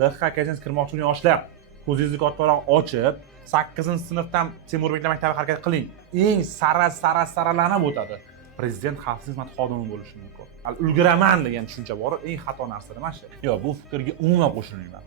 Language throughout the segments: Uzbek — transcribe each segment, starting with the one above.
DXX akademiyasiga kirmoqchi bo'lgan yoshlar ko'zingizni kattaroq ochib 8-sinfdan Temurbeklar maktabiga harakat qiling. Eng saralanib o'tadi. Prezident xavfsizlik xizmati xodimi bo'lishi mumkin. Ulguraman degan tushuncha bor, eng xato narsa mana shu. Yo'q, bu fikrga umuman qo'shilmayman.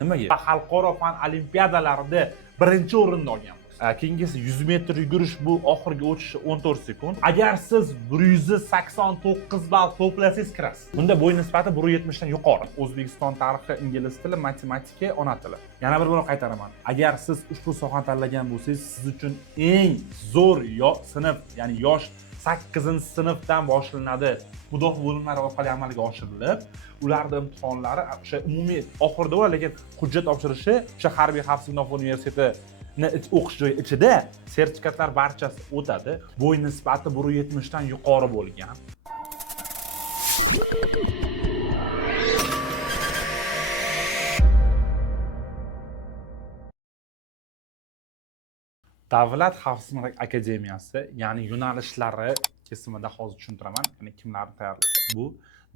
Nimaga? Xalqaro fan olimpiadalarida birinchi o'rinni olgan. Keyingisi 100 metr yugurish, bu oxirgi o'tishi 14 sekund. Agar siz 189 ball to'plasangiz kirasiz. Bunda bo'y nisbati 170 dan yuqori. O'zbekiston tarixi, ingliz tili, matematika, ona tili. Yana bir bor qaytaraman. Agar siz ushbu sohani tanlagan bo'lsangiz, siz uchun eng zo'r sinf, ya'ni yosh 8-sinfdan boshlanadi. Mudofaa bo'limlari orqali amalga oshirilib, ularning imtihonlari o'sha umumiy oxirida bo'ladi, lekin hujjat topshirishi o'sha Harbiy xavfsizlik mudofaa universiteti o'qish joyi ichida sertifikatlar barchasi o'tadi. Bo'y nisbati 170 dan yuqori bo'lgan. Davlat xavfsizlik akademiyasi, ya'ni yo'nalishlari kesimida hozir tushuntiraman, ya'ni kimlarni tayyorlaydi. Bu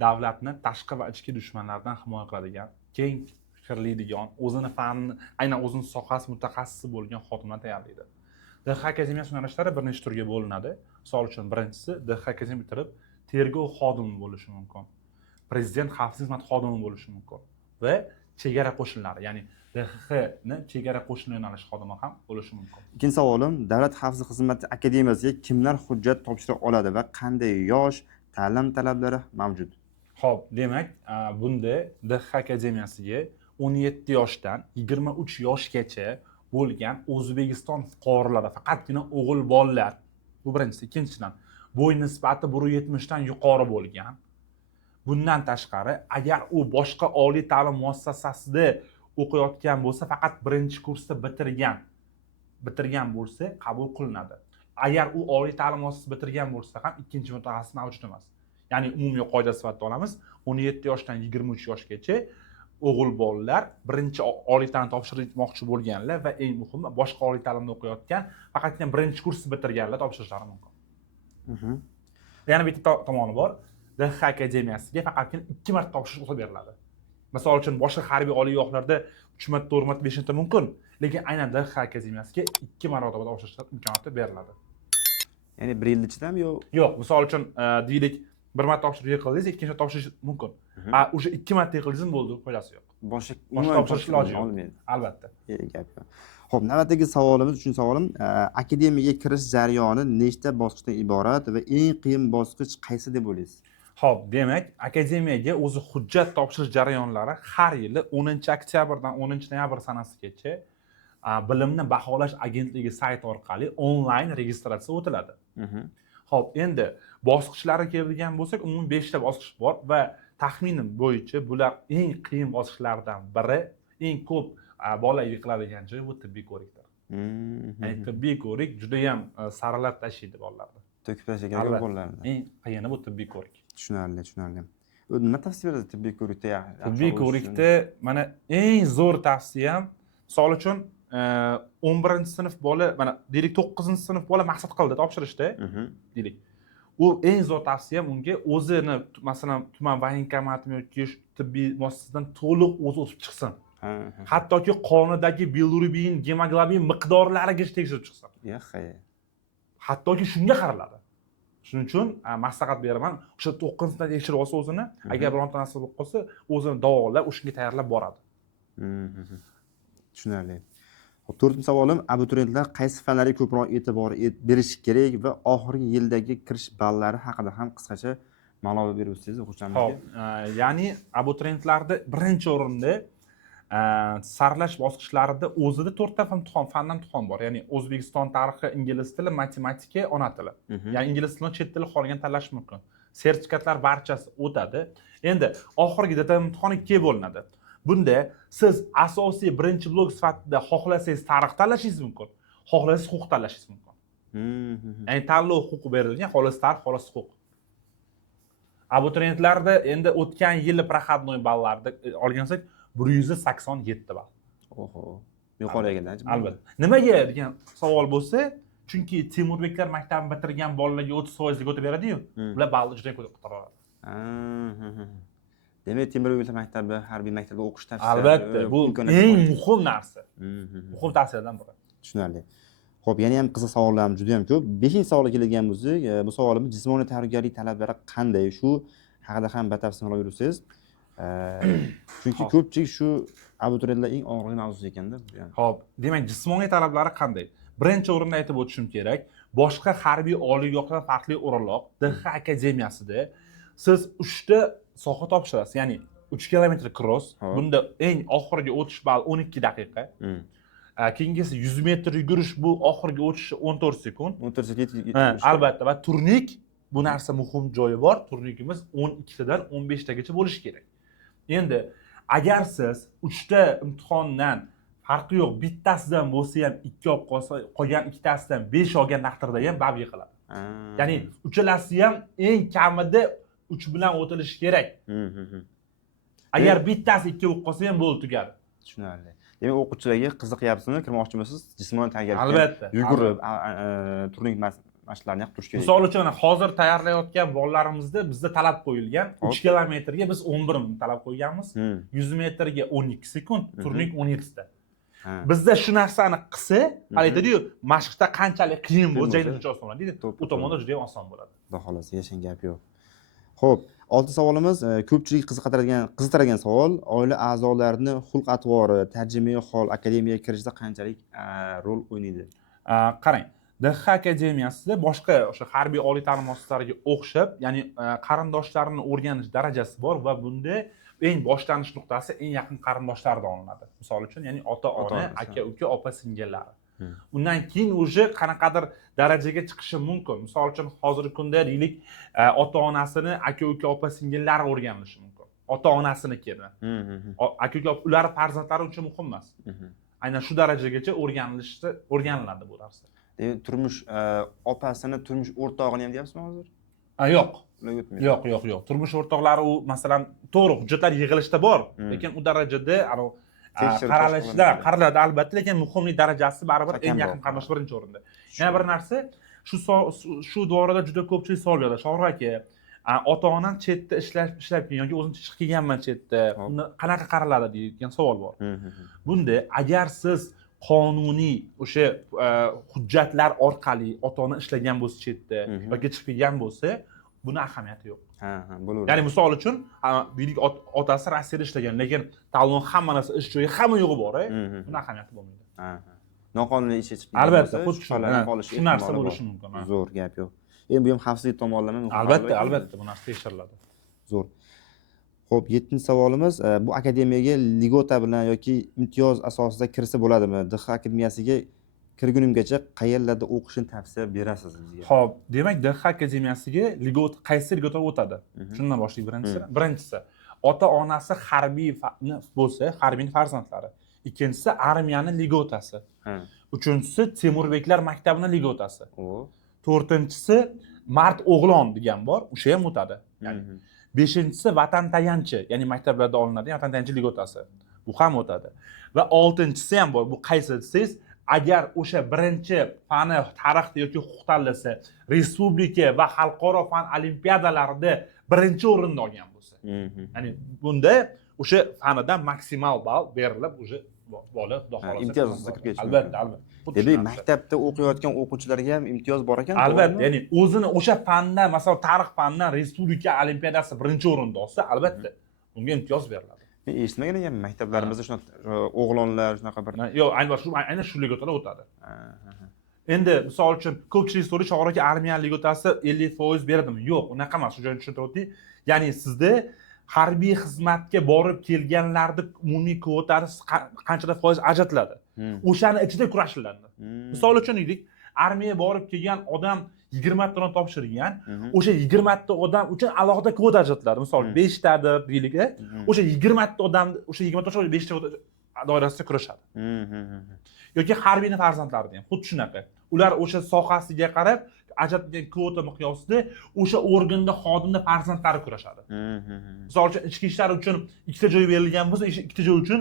davlatni tashqi va ichki dushmanlardan himoya qiladigan, keng fikrlaydigan, o'zini fanni, aynan o'zining sohasi mutaxassisi bo'lgan xodimlar tayyorlaydi. DXX akademiyasi yo'nalishlari bir nechta turga bo'linadi. Misol uchun, birinchisi DXX akademiyani bitirib tergov xodimi bo'lishi mumkin. Prezident xavfsizlik xizmati xodimi bo'lishi mumkin va chegara qo'shinlari, ya'ni DXXni chegara qo'shin yo'nalishi xodimi ham bo'lishi mumkin. Ikkinchi savolim, Davlat xavfsizlik xizmati akademiyasiga kimlar hujjat topshira oladi va qanday yosh, ta'lim talablari mavjud? Xo'p, demak, bunda DXX akademiyasiga 17 yoshdan 23 yoshgacha bo'lgan O'zbekiston fuqarolari, faqatgina o'g'il bolalar. Bu birinchisi. Ikkinchidan, bo'y nisbati 170 dan yuqori bo'lgan. Bundan tashqari, agar u boshqa oliy ta'lim muassasasida o'qiyotgan bo'lsa, faqat birinchi kursda bitirgan bo'lsa qabul qilinadi. Agar u oliy ta'lim muassasasini bitirgan bo'lsa ham ikkinchi mutaxassis mavjud emas. Ya'ni umumiy qoida sifatida olamiz, 17 yoshdan 23 yoshgacha o'g'il bolalar birinchi oliy ta'lim topshirmoqchi bo'lganlar va eng muhimi boshqa oliy ta'limda o'qiyotgan, faqatgina birinchi kursni bitirganlar topshirishlari mumkin. Yana bitta tomoni bor. DXX akademiyasiga faqatgina 2 marta topshirish ruxsat beriladi. Misol uchun boshqa harbiy oliygohlarda 3 marta, 4 marta, 5 marta mumkin, lekin aynan DXX akademiyasiga 2 marotaba topshirish imkoniyati beriladi. Ya'ni 1 yil ichidami yo'q, misol uchun deylik, bir marta topshirib yiqildingiz, ikkinchi marta topshirish mumkin. O'sha 2 marta yiqildingiz bo'ldi, foydasi yo'q. Boshqa topshirish iloji yo'q. Albatta. Gap yo'q. Xo'p, navbatdagi savolimiz, uchinchi savolim, akademiyaga kirish jarayoni nechta bosqichdan iborat va eng qiyin bosqich qaysi deb o'ylaysiz? Xo'p, demak, akademiyaga o'zi hujjat topshirish jarayonlari har yili 10-oktyabrdan 10-noyabr sanasigacha Bilimni baholash agentligi sayti orqali onlayn registratsiya o'tiladi. Xo'p, endi bosqichlari keladigan bo'lsak, umumiy 5 ta bosqich bor va taxminim bo'yicha bular eng qiyin bosqichlardan biri, eng ko'p bola yiqiladigan joy bu tibbiy ko'rikdir. Ya'ni tibbiy ko'rik juda ham saralab tashlaydi bolalarni. To'kib tashlagan bolalarni. Eng qiyini bu tibbiy ko'rik. Tushunarli. Nima tavsiya berasiz tibbiy ko'rikda? Tibbiy ko'rikda mana eng zo'r tavsiyam, misol uchun 11-sinf bola, mana deylik 9-sinf bola maqsad qildi topshirishda, deylik. U eng zo'r tavsiyam unga o'zini, masalan, tuman voyenkomatimi yoki tibbiy muassasadan to'liq o'zi o'tib chiqsin. Hattoki qonidagi bilirubin, gemoglobin miqdorlarigacha tekshirib chiqsin. Hattoki shunga qaraladi. Shuning uchun maslahat beraman, o'sha 9-sinfdan tekshirib olsa o'zini, agar bironta narsa bo'lib qolsa, o'zini davolab, o'shunga tayyorlab boradi. Tushunarli. Xo'p, 4-chi savolim, abituriyentlar qaysi fanlarga ko'proq e'tibor berish kerak va oxirgi yildagi kirish ballari haqida ham qisqacha ma'lumot berib o'tsangiz o'quvchilarimizga. Xo'p, ya'ni abituriyentlarda birinchi o'rinda saralash bosqichlarida o'zida 4 ta fandan imtihon bor. Ya'ni O'zbekiston tarixi, ingliz tili, matematika, ona tili. Ya'ni ingliz tilini chet tili qolgan tanlash mumkin. Sertifikatlar barchasi o'tadi. Endi oxirgi data imtihoni 2 ga bo'linadi. Bunda siz asosiy birinchi blok sifatida xohlasangiz tarix tanlashingiz mumkin, xohlasangiz huquq tanlashingiz mumkin. Ya'ni tanlov huquqi berilgan, xohlasangiz tarix, xohlasangiz huquq. Abituriyentlarda endi o'tgan yili проходной ballarida olgansak 187 ball. Oho, yuqorigadan. Albatta. Nimaga degan savol bo'lsa, chunki Temurbeklar maktabini bitirgan bolalarga 30% o'tib beradi-yu, ular balni juda ko'p ko'taradi. Demak, temir yo'l maktabi, harbiy maktabda o'qish tavsiya. Albatta, bu eng muhim narsa. Muhim tavsiyalardan biri. Tushunarli. Xo'p, yana ham qiziq savollarimiz juda ham ko'p. 5-savolga keladigan bo'lsak, bu savolimiz jismoniy tayyorgarlik talablari qanday? Shu haqida ham batafsil ma'lumot bersangiz. Chunki ko'pchilik shu abituriyentlar eng og'riq mavzusi ekanda. Xo'p, demak, jismoniy talablari qanday? Birinchi o'rinda aytib o'tishim kerak. Boshqa harbiy oliygohdan farqli o'rinroq DX akademiyasida siz 3 ta soha topshirasiz. Ya'ni 3 kilometr cross, bunda eng oxirgi o'tish balli 12 daqiqa. Keyingisi 100 metr yugurish, bu oxirgi o'tishi 14 sekund. 14 sekund. Albatta, va turnik, bu narsa muhim joyi bor. Turnikimiz 12 dan 15 tagacha bo'lishi kerak. Endi agar siz 3 ta imtihondan farqi yo'q, bittasidan bo'lsa ham 2 olib qolsa, qolgan ikkitasidan 5 olgan taqdirda ham bab yiqiladi. Ya'ni uchalasi ham eng kamida 3 bilan o'tilishi kerak. Agar bittasi 2 bo'lib qolsa ham bo'ldi, tugadi. Tushunarli. Demak, o'quvchilarga qiziqyapsizmi, kirmoqchi bo'lsangiz, jismoniy tayyorgarlik. Albatta. Yugurib, turnik mashqlarni qilish kerak. Misol uchun, hozir tayyorlayotgan bolalarimizda bizda talab qo'yilgan 3 kilometrga biz 11 minut talab qo'yganmiz. 100 metrga 12 sekund, turnik 17 ta. Bizda shu narsani qilsa, aytadi-yu, mashqda qanchalik qiyin bo'lsa, jangda shuncha oson bo'ladi, deydi. Bu tomonda juda ham oson bo'ladi. Xudo xolasa, yashan gap yo'q. Xo'p, 6-savolimiz ko'pchilik qiziqtiradigan savol. Oila a'zolarini xulq-atvori, tarjimai hol akademiyaga kirishda qanchalik rol o'ynaydi? Qarang, DX akademiyasida boshqa o'sha harbiy oliy ta'lim muassasalariga o'xshab, ya'ni qarindoshlarini o'rganish darajasi bor va bunda eng boshlanish nuqtasi eng yaqin qarindoshlardan olinadi. Misol uchun, ya'ni ota-ona, aka-uka, opa-singillar. Undan keyin o'sha qanaqadir darajaga chiqishi mumkin. Misol uchun, hozirgi kunda deylik, ota-onasini aka-uka, opa-singillari o'rganilishi mumkin. Ota-onasinikini. Aka-uka, ular farzandlari uchun muhim emas. Aynan shu darajagacha o'rganiladi bu narsa. Demak, turmush opasini, turmush o'rtog'ini ham deyapsizmi hozir? Yo'q. Yo'q. Turmush o'rtoqlari u masalan to'g'ri hujjatlar yig'ilishda bor, lekin u darajada qaraladi albatta, lekin muhimlik darajasi baribir eng yaqin qarindosh birinchi o'rinda. Yana bir narsa, shu borada juda ko'pchilik savol beradi. Shohruh aka, ota-onam chetda ishlab kelgan yoki o'zim chiqib kelganman chetda, unda qanaqa qaraladi degan savol bor. Bunda agar siz qonuniy o'sha hujjatlar orqali ota-ona ishlagan bo'lsa chetda yoki chiqib kelgan bo'lsa, buni ahamiyati yo'q. Bo'laveradi. Ya'ni misol uchun, deylik otasi Rossiyada ishlagan, lekin talon hamma narsa ish joyi hamma yo'g'i bor, buni ahamiyati bo'lmaydi. Noqonuniy ishga chiqib albatta, xuddi qolishi shu narsa bo'lishi mumkin. Zo'r gap yo'q. Endi bu ham xavfsizlik tomonlama muhim. Albatta, bu narsa tekshiriladi. Zo'r. Xo'p, 7-savolimiz, bu akademiyaga ligota bilan yoki imtiyoz asosida kirsa bo'ladimi? DX akademiyasiga kirgunimgacha qayerlarda o'qishni tavsiya berasiz bizga? Xo'p, demak, DX akademiyasiga qaysi ligota o'tadi? Shundan boshlaylik birinchisi. Ota-onasi harbiy bo'lsa, harbiyning farzandlari. Ikkinchisi armiyaning ligotasi. Uchinchisi Temurbeklar maktabining ligotasi. To'rtinchisi Mard o'g'lon degan bor, o'sha ham o'tadi. Beshinchisi Vatan tayanchi, ya'ni maktablarda olinadigan Vatan tayanchi ligotasi. Bu ham o'tadi. Va oltinchisi ham bor. Bu qaysi desangiz, agar o'sha birinchi fani tarixda yoki huquq tanlasa, respublika va xalqaro fan olimpiadalarida birinchi o'rinni olgan bo'lsa. Ya'ni bunda o'sha fanidan maksimal ball berilib, o'sha bola xudo xolasa imtiyoz asosida kirib ketish. Albatta. Demak, maktabda o'qiyotgan o'quvchilarga ham imtiyoz bor ekan. Albatta, ya'ni o'zini o'sha fandan, masalan, tarix fanidan respublika olimpiadasi birinchi o'rinda olsa, albatta unga imtiyoz beriladi. Men eshitmagan ekanman maktablarimizda shunaqa o'g'lonlar shunaqa bir. Yo'q, aynan shu ligotalar o'tadi. Endi misol uchun ko'pchilik so'raydi, Shohruh aka, armiya ligotasi 50% beradimi? Yo'q, unaqa emas. Shu joyni tushuntirib o'tdik. Ya'ni sizda harbiy xizmatga borib kelganlarning umumiy kvotasi qanchalar foiz ajratiladi. O'shani ichida kurashiladi. Misol uchun deylik, armiyaga borib kelgan odam 20 tadan topshirgan, o'sha 20 ta odam uchun alohida kvota ajratiladi. Misol 5 tadir deylik, o'sha 20 ta odam, o'sha 20 ta 5 ta doirasida kurashadi. Yoki harbiyning farzandlarida ham xuddi shunaqa. Ular o'sha sohasiga qarab ajratilgan kvota miqyosida o'sha organda xodimning farzandlari kurashadi. Misol uchun ichki ishlar uchun 2 ta joy berilgan bo'lsa, 2 ta joy uchun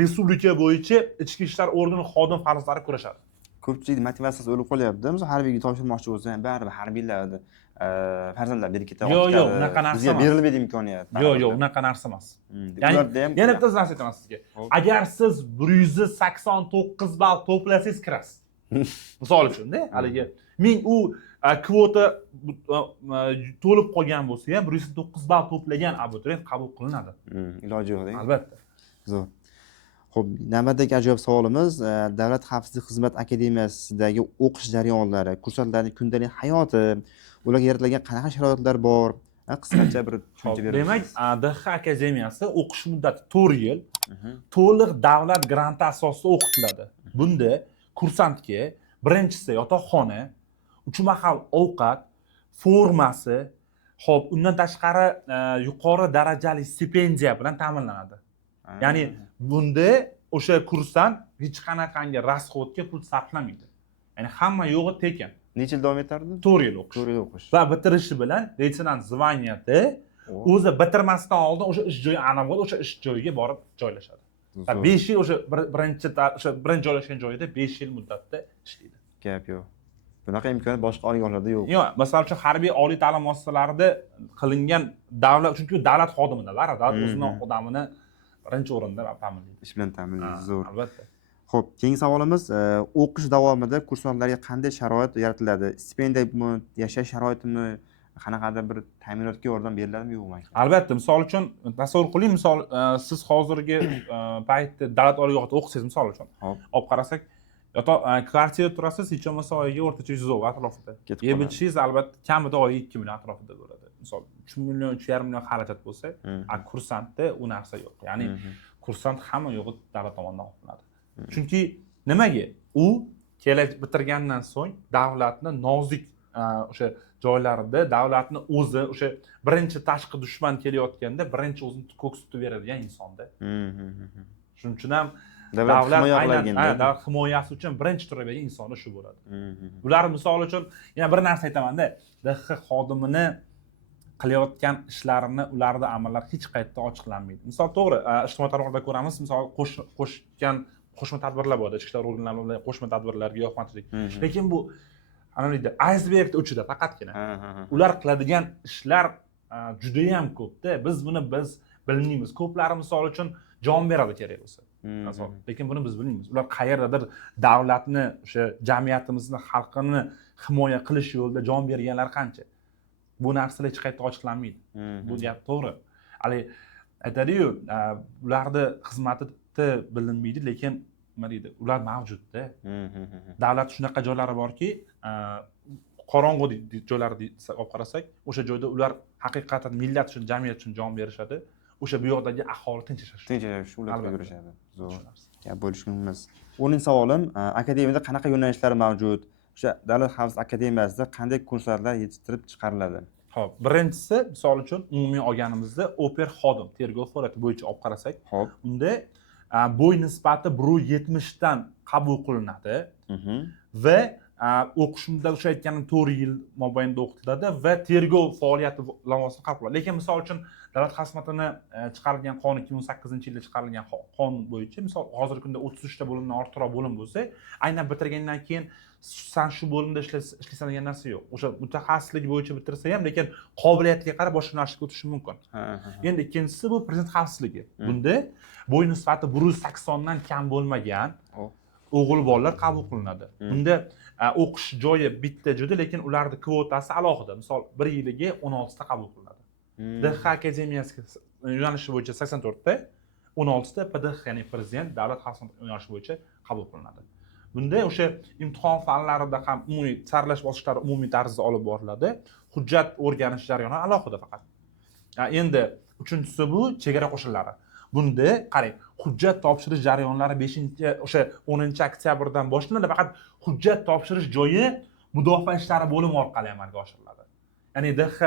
respublika bo'yicha ichki ishlar organi xodim farzandlari kurashadi. Ko'pchilik motivatsiyasi o'lib qolyapti. Misol harbiyga topshirmoqchi bo'lsa ham baribir harbiylarni farzandlar berib Yo'q, ketadi. yo'q, unaqa narsa Bizga emas. berilmaydi imkoniyat. Yo'q, unaqa narsa emas. Ya'ni Yana bitta narsa aytaman sizga. Hop. Agar siz 189 ball to'plasangiz kirasiz. Misol uchun-da, haligi men u kvota to'lib qolgan bo'lsa ham 109 ball to'plagan abituriyent qabul qilinadi. iloji yo'q. Albatta. Zo'r. Xo'p, navbatdagi ajoyib savolimiz Davlat xavfsizlik xizmat akademiyasidagi o'qish jarayonlari, kursantlarning kundalik hayoti, ularga yaratilgan qanaqa sharoitlar bor? Qisqacha bir tushuncha berib Demak, DX akademiyasi o'qish muddati 4 yil, to'liq davlat granti asosida o'qitiladi. Bunda kursantga birinchisi yotoqxona, 3 mahal ovqat, formasi, xo'p, undan tashqari yuqori darajali stipendiya bilan ta'minlanadi. Ya'ni bunda o'sha kursant hech qanaqangi rasxodga pul sarflamaydi. Ya'ni hamma yo'g'i tekin. Necha yil davom etardi? 4 yil o'qish. 4 yil o'qish. Va bitirishi bilan leytenant zvaniyati o'zi bitirmasdan oldin o'sha ish joyi aniq bo'ladi, o'sha ish joyiga borib joylashadi. 5 yil o'sha birinchi joylashgan joyida 5 yil muddatda ishlaydi. Gap yo'q. Bunaqa imkoniyat boshqa oliygohlarda yo'q. Yo'q, masalan uchun harbiy oliy ta'lim muassasalarida qilingan davlat, chunki davlat xodimidalar, davlat o'zining odamini birinchi o'rinda ta'minlaydi. Ish bilan ta'minlaydi, zo'r. Albatta. Xo'p, keyingi savolimiz o'qish davomida kursantlarga qanday sharoit yaratiladi? Stipendiyami, yashash sharoitimi, qanaqadir bir ta'minotga yordam beriladimi yo'qmi? Albatta, misol uchun tasavvur qiling, misol siz hozirgi paytda davlat oliygohida o'qisangiz, misol uchun. Olib qarasak, kvartirada turasiz, hech bo'lmasa oyiga o'rtacha 100 dollar atrofida. Yeb ichishingiz albatta kamida oyiga 2 million atrofida bo'ladi. Misol 3 million, 3,5 million xarajat bo'lsa, kursantda u narsa yo'q. Ya'ni kursant hamma yo'g'i davlat tomonidan olinadi. Chunki nimaga? U bitirgandan so'ng davlatni nozik o'sha joylarida davlatni o'zi o'sha birinchi tashqi dushman kelayotganda birinchi o'zini ko'ksitib beradigan insonda. Shuning uchun ham davlat himoyasi uchun birinchi turavergan insonni shu bo'ladi. Bular misol uchun yana bir narsa aytaman-da, DX xodimini qilayotgan ishlarini, ularda amallar hech qayerda ochiqlanmaydi. Misol to'g'ri, ijtimoiy tarmoqlarda ko'ramiz, misol qo'shma tadbirlar bo'ladi, ichki ishlar organlari bilan qo'shma tadbirlar, giyohvandchilik. Lekin bu analizda icebergning uchida faqatgina. Ular qiladigan ishlar juda ham ko'p-da. Biz bilmaymiz. Ko'plari misol uchun jon beradi kerak bo'lsa. Lekin buni biz bilmaymiz. Ular qayerdadir davlatni, o'sha jamiyatimizni, xalqini himoya qilish yo'lida jon berganlar qancha. Bu narsalar hech qayerda ochiqlanmaydi. Bu gap to'g'ri. Hali aytadi-yu, ularning xizmati bilinmaydi, lekin nima deydi? Ular mavjudda. Davlat shunaqa joylari borki, qorong'u joylarni olib qarasak, o'sha joyda ular haqiqatan millat uchun, jamiyat uchun jon berishadi. O'sha bu yoqdagi aholi tinch yashashi. Tinch yashash, ular yurishadi. Zo'r. Gap bo'lishimiz. 10-savolim, akademiyada qanaqa yo'nalishlar mavjud? O'sha Davlat xavfsizlik akademiyasida qanday kursantlar yetishtirib chiqariladi? Xo'p, birinchisi, misol uchun umumiy olganimizda oper xodim tergov faoliyati bo'yicha olib qarasak, unda bo'y nisbati 1.70 dan qabul qilinadi va o'qish muddati o'sha aytganim 4 yil mobaynida o'qitiladi va tergov faoliyati lavozimi qabul qilinadi. Lekin misol uchun davlat xizmatini chiqarilgan qonun 2008-yilda chiqarilgan qonun bo'yicha, misol hozirgi kunda 33 ta bo'limdan ortiqroq bo'lim bo'lsa, aynan bitirgandan keyin san shu bo'limda ishlaysan degan narsa yo'q. O'sha mutaxassislik bo'yicha bitirsa ham, lekin qobiliyatiga qarab boshqa narsaga o'tishi mumkin. Endi ikkinchisi bu prezident xavfsizligi. Bunda bo'y nisbati 180 dan kam bo'lmagan o'g'il bolalar qabul qilinadi. Bunda o'qish joyi bitta joyda, lekin ularning kvotasi alohida. Misol 1 yiliga 16 ta qabul qilinadi. DX akademiyasi yo'nalishi bo'yicha 84 ta, 16 ta PDX, ya'ni prezident davlat xavfsizlik yo'nalishi bo'yicha qabul qilinadi. Bunda o'sha imtihon fanlarida ham umumiy saralash bosqichlari umumiy tarzda olib boriladi. Hujjat o'rganish jarayoni alohida faqat. Endi uchinchisi bu chegara qo'shinlari. Bunda qarang, hujjat topshirish jarayonlari 10-oktyabrdan boshlanadi, faqat hujjat topshirish joyi mudofaa ishlari bo'limi orqali amalga oshiriladi. Ya'ni DX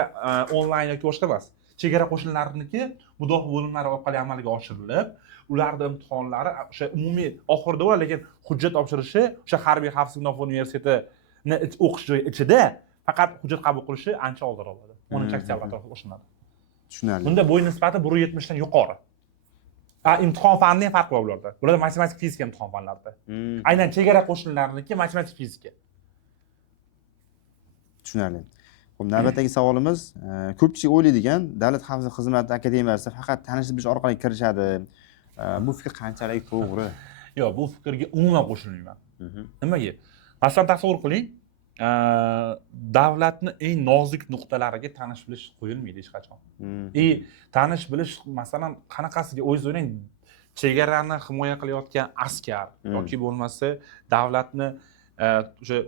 onlayn yoki boshqa emas. Chegara qo'shinlariniki mudofaa bo'limlari orqali amalga oshirilib, ularning imtihonlari o'sha umumiy oxirida bo'ladi, lekin hujjat topshirishi o'sha Harbiy xavfsizlik mudofaa universitetini o'qish joyi ichida faqat hujjat qabul qilishi ancha oldinroq bo'ladi. 10-oktyabr atrofida boshlanadi. Tushunarli. Bunda bo'y nisbati 1.70 dan yuqori. Imtihon fanining farqi bor bularda. Bularda matematik, fizika imtihon fanlarida. Aynan chegara qo'shinlariniki matematik, fizika. Tushunarli. Xo'p, navbatdagi savolimiz, ko'pchilik o'ylaydigan Davlat xavfsizlik xizmati akademiyasi faqat tanishib bilish orqali kirishadi. Bu fikr qanchalik to'g'ri? Yo'q, bu fikrga umuman qo'shilmayman. Nimaga? Masalan, tasavvur qiling, davlatni eng nozik nuqtalariga tanish bilish qo'yilmaydi hech qachon. Tanish bilish, masalan, qanaqasiga o'zingiz o'ylang, chegarani himoya qilayotgan askar yoki bo'lmasa davlatni o'sha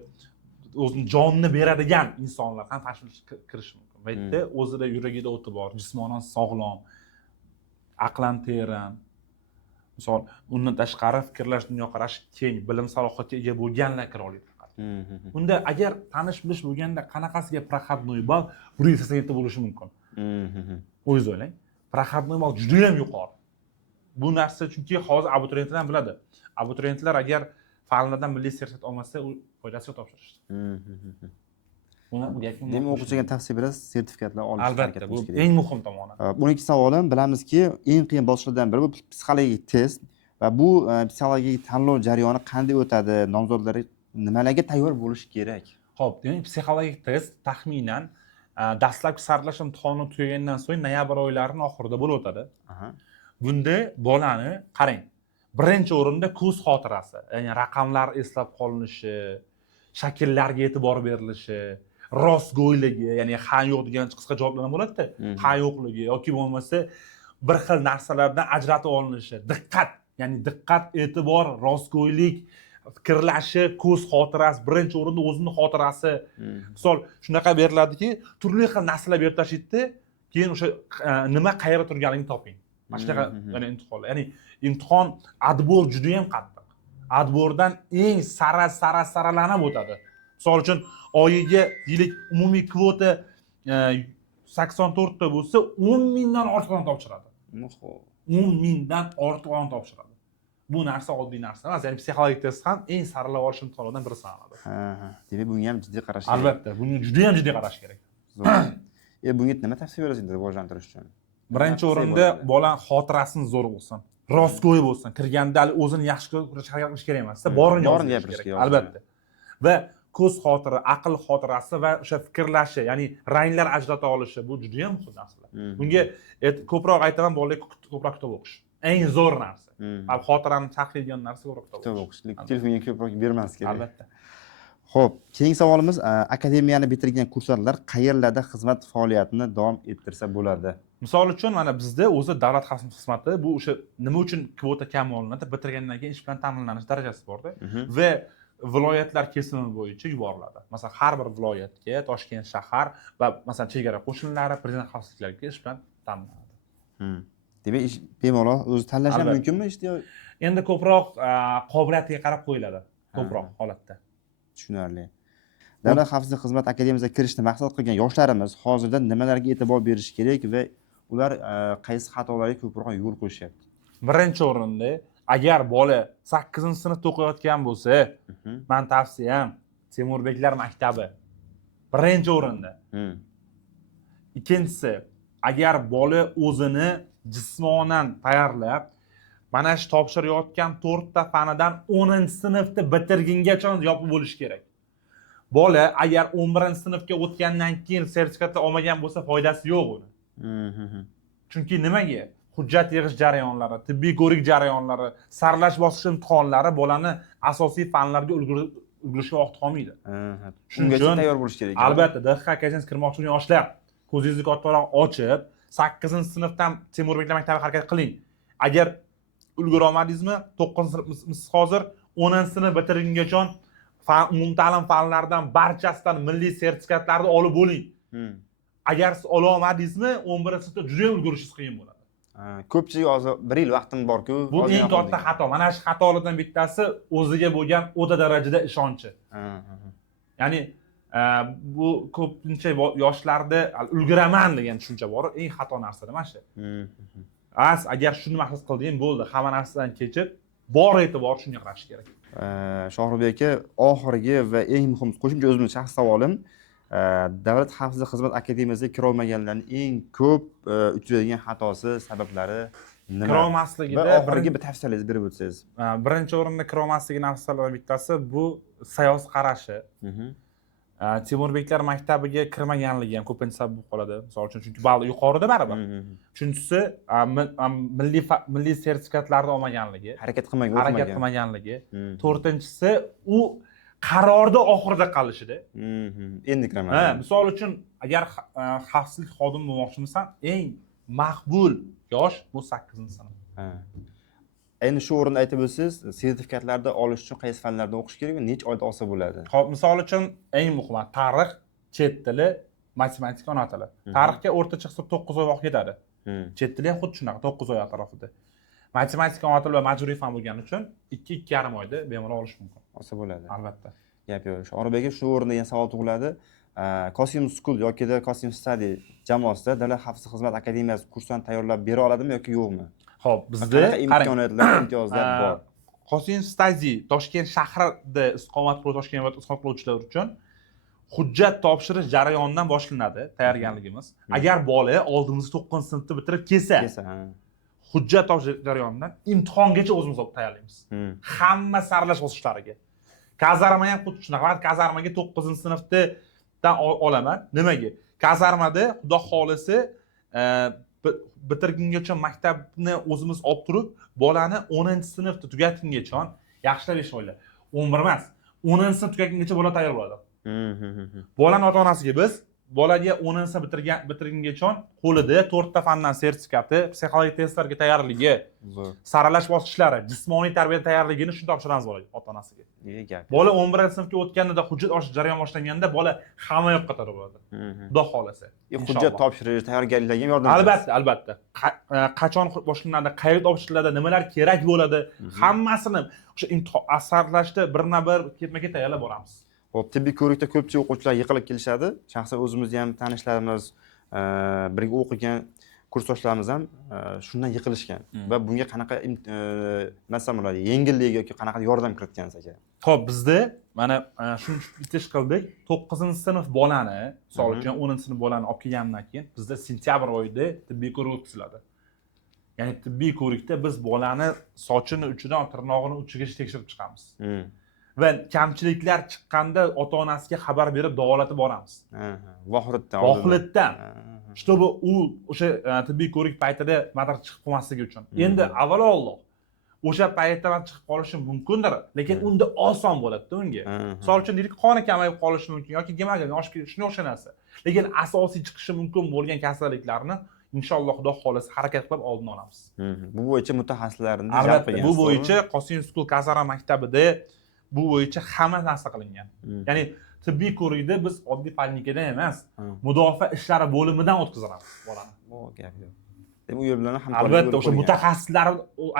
o'zini jonini beradigan insonlar ham tanish kirishi mumkin. Bu yerda o'zida yuragida o'ti bor, jismonan sog'lom, aqlan teran, misol undan tashqari fikrlash, dunyoqarashi keng, bilim salohiyatiga ega bo'lganlar kira oladi faqat. Unda agar tanish bilish bo'lganda qanaqasiga proxodnoy ball 180 bo'lishi mumkin. O'zingiz o'ylang. Proxodnoy ball juda ham yuqori. Bu narsa chunki hozir abituriyentlar ham biladi. Abituriyentlar agar fanlardan milliy sertifikat olmasa, u foydasiga topshirishdi. Demak, o'quvchiga tavsiya berasiz, sertifikatlar olishga harakat albatta, bu qilish kerak. eng muhim tomoni. 12 savolim, bilamizki, eng qiyin bosqichlardan biri bu psixologik test va bu psixologik tanlov jarayoni qanday o'tadi? Nomzodlar nimalarga tayyor bo'lish kerak? Xo'p, demak, psixologik test taxminan dastlabki saralash imtihoni tugagandan so'ng noyabr oylarining oxirida bo'lib o'tadi. Bunda bolani qarang. Birinchi o'rinda ko'z xotirasi, ya'ni raqamlar eslab qolinishi, shakllarga e'tibor berilishi, rostgo'yligi, ya'ni ha yo'q degan qisqa javoblar bo'ladi-da, ha yo'qligi yoki bo'lmasa bir xil narsalardan ajratib olinishi, diqqat, ya'ni diqqat, e'tibor, rostgo'ylik, fikrlashi, ko'z xotirasi, birinchi o'rinda o'zini xotirasi. Misol shunaqa beriladiki, turli xil narsalar berib tashlaydida, keyin o'sha nima qayerda turganligini toping. Mana shunaqa ya'ni imtihonlar. Ya'ni imtihon adbor juda ham qattiq. Adbordan eng saralanib o'tadi. Misol uchun oyiga yillik umumiy kvota 84 ta bo'lsa, 10 mingdan ortiqdan topshiradi. 10 mingdan ortiqdan topshiradi. Bu narsa oddiy narsa emas. Ya'ni psixologik test ham eng saralab olish imtihonlaridan biri sanaladi. Demak, bunga ham jiddiy qarash kerak. Albatta, buni juda ham jiddiy qarash kerak. Bunga nima tavsiya berasiz rivojlantirish uchun? Birinchi o'rinda bola xotirasini zo'r bo'lsin, rostgo'y bo'lsin, kirganda o'zini yaxshi ko'rish harakat qilish kerak emas, borini gapirish kerak. Albatta. Va ko'z xotira, aql xotirasi va o'sha fikrlashi, ya'ni ranglar ajrata olishi bu juda ham muhim narsalar. Bunga ko'proq aytaman, bolalarga ko'proq kitob o'qish. Eng zo'r narsa. Xotirani saqlaydigan narsa ko'proq kitob o'qish. Telefonga ko'proq bermas kerak. Albatta. Xo'p, keyingi savolimiz, akademiyani bitirgan kursantlar qayerlarda xizmat faoliyatini davom ettirsa bo'ladi? Misol uchun, mana bizda o'zi davlat xavfsizlik xizmati bu o'sha nima uchun kvota kam olinadi? Bitirgandan keyin ish bilan ta'minlanish darajasi bor-da. Va viloyatlar kesimi bo'yicha yuboriladi. Masalan, har bir viloyatga, Toshkent shahar va masalan chegara qo'shinlari, prezident xavfsizliklariga ish bilan ta'minlanadi. Demak, ish bemalol o'zi tanlash ham mumkinmi ishda? Endi ko'proq qobiliyatiga qarab qo'yiladi. Ko'proq holatda. Tushunarli. Davlat xavfsizlik xizmati akademiyasiga kirishni maqsad qilgan yoshlarimiz hozirda nimalarga e'tibor berish kerak va ular qaysi xatolarga ko'proq yo'l qo'yishyapti? Birinchi o'rinda, agar bola 8-sinfda o'qiyotgan bo'lsa, men tavsiyam Temurbeklar maktabi. Birinchi o'rinda. Ikkinchisi, agar bola o'zini jismonan tayyorlab, mana shu topshirayotgan 4 ta fanidan 10-sinfda bitirgungacha yopib bo'lish kerak. Bola agar 11-sinfga o'tgandan keyin sertifikatni olmagan bo'lsa, foydasi yo'q uni. Chunki nimaga? Hujjat yig'ish jarayonlari, tibbiy ko'rik jarayonlari, saralash bosqich imtihonlari bolani asosiy fanlarga ulgurishga vaqt qolmaydi. Shunga tayyor bo'lish kerak. Albatta, DXX akademiyasiga kirmoqchi bo'lgan yoshlar ko'zingizni kattaroq ochib, 8-sinfdan Temurbeklar maktabiga harakat qiling. Agar ulgura olmadingizmi, 9-sinfsiz hozir 10-sinf bitirgungacha umumta'lim fanlaridan barchasidan milliy sertifikatlarni olib bo'ling. Agar siz ola olmadingizmi, 11-sinfda juda ulgurishingiz qiyin bo'ladi. Ko'pchilik hozir 1 yil vaqtim bor-ku. Bu eng katta xato. Mana shu xatolardan bittasi o'ziga bo'lgan o'ta darajada ishonchi. Ya'ni bu ko'pincha yoshlarda ulguraman degan tushuncha bor, eng xato narsa mana shu. Agar shuni maqsad qilding, bo'ldi, hamma narsadan kechib, bor e'tibor shunga qarash kerak. Shohrubek aka, oxirgi va eng muhim qo'shimcha o'zimning shaxsiy savolim, Davlat xavfsizlik xizmat akademiyasiga kira olmaganlarning eng ko'p uchraydigan xatosi, sabablari nima? Kira olmasligida oxirgi bir tavsiyalaringizni berib o'tsangiz. Birinchi o'rinda kira olmasligini narsalardan bittasi bu siyosiy qarashi. Temurbeklar maktabiga kirmaganligi ham ko'pincha sabab bo'lib qoladi. Misol uchun, chunki ball yuqorida baribir. Uchinchisi, milliy sertifikatlarni olmaganligi, harakat qilmaganligi. To'rtinchisi, u qarorda oxirida qolishida. Endi kiraman. Misol uchun, agar xavfsizlik xodimi bo'lmoqchimisan, eng maqbul yosh bu 8-sinf. Endi shu o'rinda aytib o'tsangiz, sertifikatlarni olish uchun qaysi fanlarda o'qish kerak va necha oyda olsa bo'ladi? Xo'p, misol uchun eng muhimi tarix, chet tili, matematika, ona tili. Tarixga o'rtacha hisob 9 oy vaqt ketadi. Chet tili ham xuddi shunaqa 9 oy atrofida. Matematika, ona tili va majburiy fan bo'lgani uchun 2-2,5 oyda bemalol olish mumkin. Olsa bo'ladi. Albatta. Gap yo'q. Sho'ribek aka, shu o'rinda yana savol tug'iladi. Cosim School yoki Cosim Study jamoasida Davlat xavfsizlik xizmat akademiyasi kursdan tayyorlab bera oladimi yoki yo'qmi? Xo'p, bizda imkoniyatlar, imtiyozlar bor. Cosim Study Toshkent shahrida istiqomat qiluvchi Toshkent viloyati istiqomat qiluvchilar uchun hujjat topshirish jarayonidan boshlanadi tayyorgarligimiz. Agar bola oldimizda 9-sinfni bitirib kelsa, hujjat topshirish jarayonidan imtihongacha o'zimiz tayyorlaymiz. Hamma saralash bosqichlariga. Kazarma ham xuddi shunaqa. Kazarmaga 9-sinfdan olaman. Nimaga? Kazarmada xudo xolisi bitirgungacha maktabni o'zimiz olib turib, bolani 10-sinfni tugatgungacha yaxshilab ishlaymiz. 11 emas, 10-sinf tugatgungacha bola tayyor bo'ladi. Bolani ota-onasiga biz bolaga 10-sinf bitirgungacha qo'lida 4 ta fandan sertifikati, psixologik testlarga tayyorligi, saralash bosqichlari, jismoniy tarbiya tayyorligini shuni topshiramiz bolaga, ota-onasiga. Bola 11-sinfga o'tganida hujjat olish jarayoni boshlanganda bola hamma yoqqa tayyor bo'ladi. Xudo xolasa. Hujjat topshirish, tayyorgarliklarga ham yordam beradi. Albatta. Qachon boshlanadi, qayerda topshiriladi, nimalar kerak bo'ladi, hammasini o'sha asarlashda birma-bir ketma-ket tayyorlab boramiz. Xo'p, tibbiy ko'rikda ko'pchilik o'quvchilar yiqilib kelishadi. Shaxsan o'zimizda ham tanishlarimiz, birga o'qigan kursdoshlarimiz ham shundan yiqilishgan va bunga qanaqa masalan yengillik yoki qanaqa yordam kiritgansiz aka? Xo'p, bizda mana shuni bitish qildik. 9-sinf bolani, misol uchun 10-sinf bolani olib kelgandan keyin bizda sentyabr oyida tibbiy ko'rik o'tkaziladi. Ya'ni tibbiy ko'rikda biz bolani sochini uchidan tirnog'ini uchigacha tekshirib chiqamiz. Va kamchiliklar chiqqanda ota-onasiga xabar berib davolatib boramiz. Vohlatdan. Чтобы u o'sha tibbiy ko'rik paytida matar chiqib qolmasligi uchun. Endi avvalolloh o'sha paytda chiqib qolishi mumkindir, lekin unda oson bo'ladi-da unga. Misol uchun deylik, qoni kamayib qolishi mumkin yoki gemoglobin oshib ketishi, shunga o'xshagan narsa. Lekin asosiy chiqishi mumkin bo'lgan kasalliklarni inshaalloh xudo xolasa harakat qilib oldini olamiz. Bu bo'yicha mutaxassislarni jalb qilgan. Bu bo'yicha Cosim School Kazara maktabida bu bo'yicha hamma narsa qilingan. Ya'ni tibbiy ko'rikda biz oddiy poliklinikada emas, mudofaa ishlari bo'limidan o'tkazamiz bolani. Gap yo'q. Demak, u yer bilan ham albatta o'sha mutaxassislar,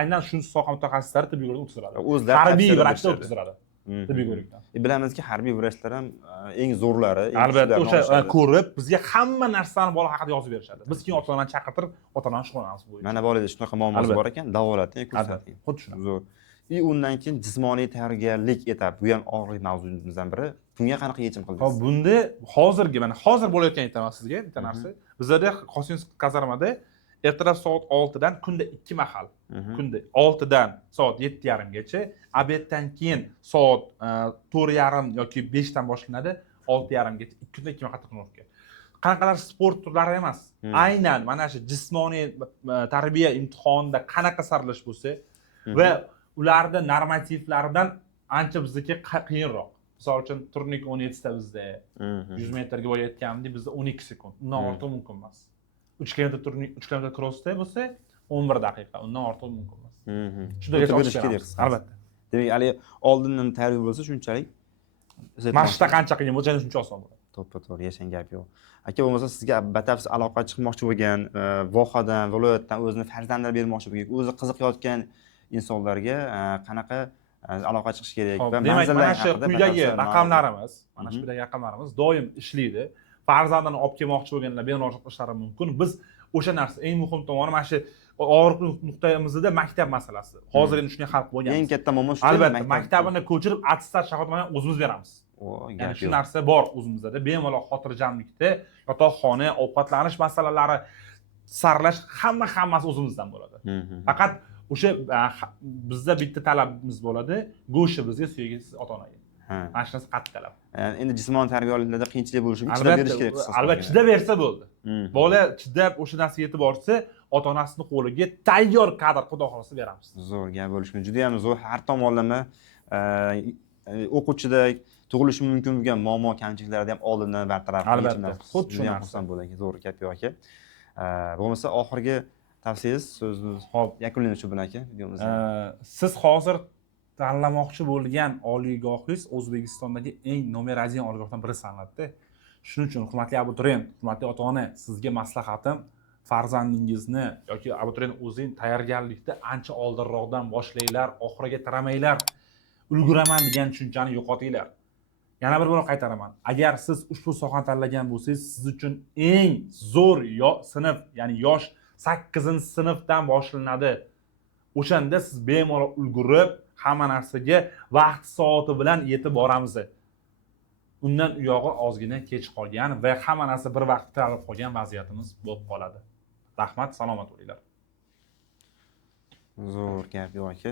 aynan shu soha mutaxassislari tibbiy ko'rikda o'tkaziladi. O'zlari harbiy vrachlar o'tkaziladi tibbiy ko'rikdan. Bilamizki, harbiy vrachlar ham eng zo'rlari, albatta o'sha ko'rib, bizga hamma narsani bola haqida yozib berishadi. Biz keyin ota-onani chaqirtirib, ota-onani shug'ullanamiz bu. Mana bolada shunaqa muammosi bor ekan, davolating, ko'rsating. Xuddi shunaqa. Zo'r. Undan keyin jismoniy tayyorgarlik etapi, bu ham og'riq mavzumizdan biri. Bunga qanaqa yechim qildingiz? Hop, bunda hozir bo'layotgan aytaman sizga bitta narsa. Bizda Cosim kazarmada ertalab soat 6 dan kunda 2 mahal. Kunda 6 dan soat 7:30 gacha, obeddan keyin soat 4:30 yoki 5 dan boshlanadi, 6:30 gacha kunda 2 mahal trenirovka. Qanaqadir sport turlari emas. Aynan mana shu jismoniy tarbiya imtihonida qanaqa saralash bo'lsa va ularda normativlardan ancha bizdagi qiyinroq. Misol uchun turnik 17 ta bizda 100 metrga borayotganda bizda 12 sekund. Undan ortiq mumkin emas. 3 km turnik, 3 km crossda bo'lsa 11 daqiqa. Undan ortiq mumkin emas. Shunday bo'lishi kerak. Albatta. Demak, hali oldindan tayyor bo'lsa shunchalik mashqda qancha qiyin bo'lsa, shuncha oson bo'ladi. To'ppa-to'g'ri, yashan gap yo'q. Aka, bo'lmasa sizga batafsil aloqa chiqmoqchi bo'lgan, vohadan, viloyatdan o'zini farzandlar bermoqchi bo'lgan, o'zi qiziqayotgan insonlarga qanaqa aloqa chiqish kerak va manzillar haqida quyidagi raqamlarimiz, mana shu quyidagi raqamlarimiz doim ishlaydi. Farzandini olib kelmoqchi bo'lganlar bemalol chiqishlari mumkin. Biz o'sha narsa eng muhim tomoni mana shu og'riqli nuqtamizda maktab masalasi. Hozir endi shunga hal qilib bo'lganmiz. Eng katta muammo shu. Albatta, maktabini ko'chirib, attestat shahodatini o'zimiz beramiz. Ya'ni shu narsa bor o'zimizda. Bemalol xotirjamlikda yotoqxona, ovqatlanish masalalari, saralash hammasi o'zimizdan bo'ladi. Faqat o'sha bizda bitta talabimiz bo'ladi, go'shti bizga, suyagi ota-onaga. Ha. Mana shu narsa qattiq talab. Endi jismoniy tayyorgarliklarda qiyinchilik bo'lishi mumkin, chidab berish kerak qisqasi. Albatta chidab bersa bo'ldi. Bola chidab o'sha narsaga yetib borsa, ota-onasini qo'liga tayyor kadr xudo xolasa beramiz. Zo'r gap bo'lishi mumkin. Juda ham zo'r har tomonlama o'quvchida tug'ilishi mumkin bo'lgan muammo kamchiliklarni ham oldindan bartaraf Albatta. Xuddi shu narsa. xursand bo'ling. Zo'r gap aka. Bo'lmasa oxirgi tavsiyangiz so'zni Hop, yakunlaymiz Bun aka videomizni. siz hozir tanlamoqchi bo'lgan oliygohingiz O'zbekistondagi eng nomer 1 oliygohdan biri sanaladi. Shuning uchun hurmatli abituriyent, hurmatli ota-ona, sizga maslahatim farzandingizni yoki abituriyent o'zing tayyorgarlikda ancha oldinroqdan boshlanglar, oxiriga tiramanglar. Ulguraman degan tushunchani yo'qotinglar. Yana bir bor qaytaraman. Agar siz ushbu sohani tanlagan bo'lsangiz, siz uchun eng zo'r sinf, ya'ni yosh 8-sinfdan boshlanadi. O'shanda siz bemalol ulgurib, hamma narsaga vaqt soati bilan yetib boramiz. Undan u yog'i ozgina kech qolgan va hamma narsa bir vaqtda taralib qolgan vaziyatimiz bo'lib qoladi. Rahmat, salomat bo'linglar. Zo'r gap aka.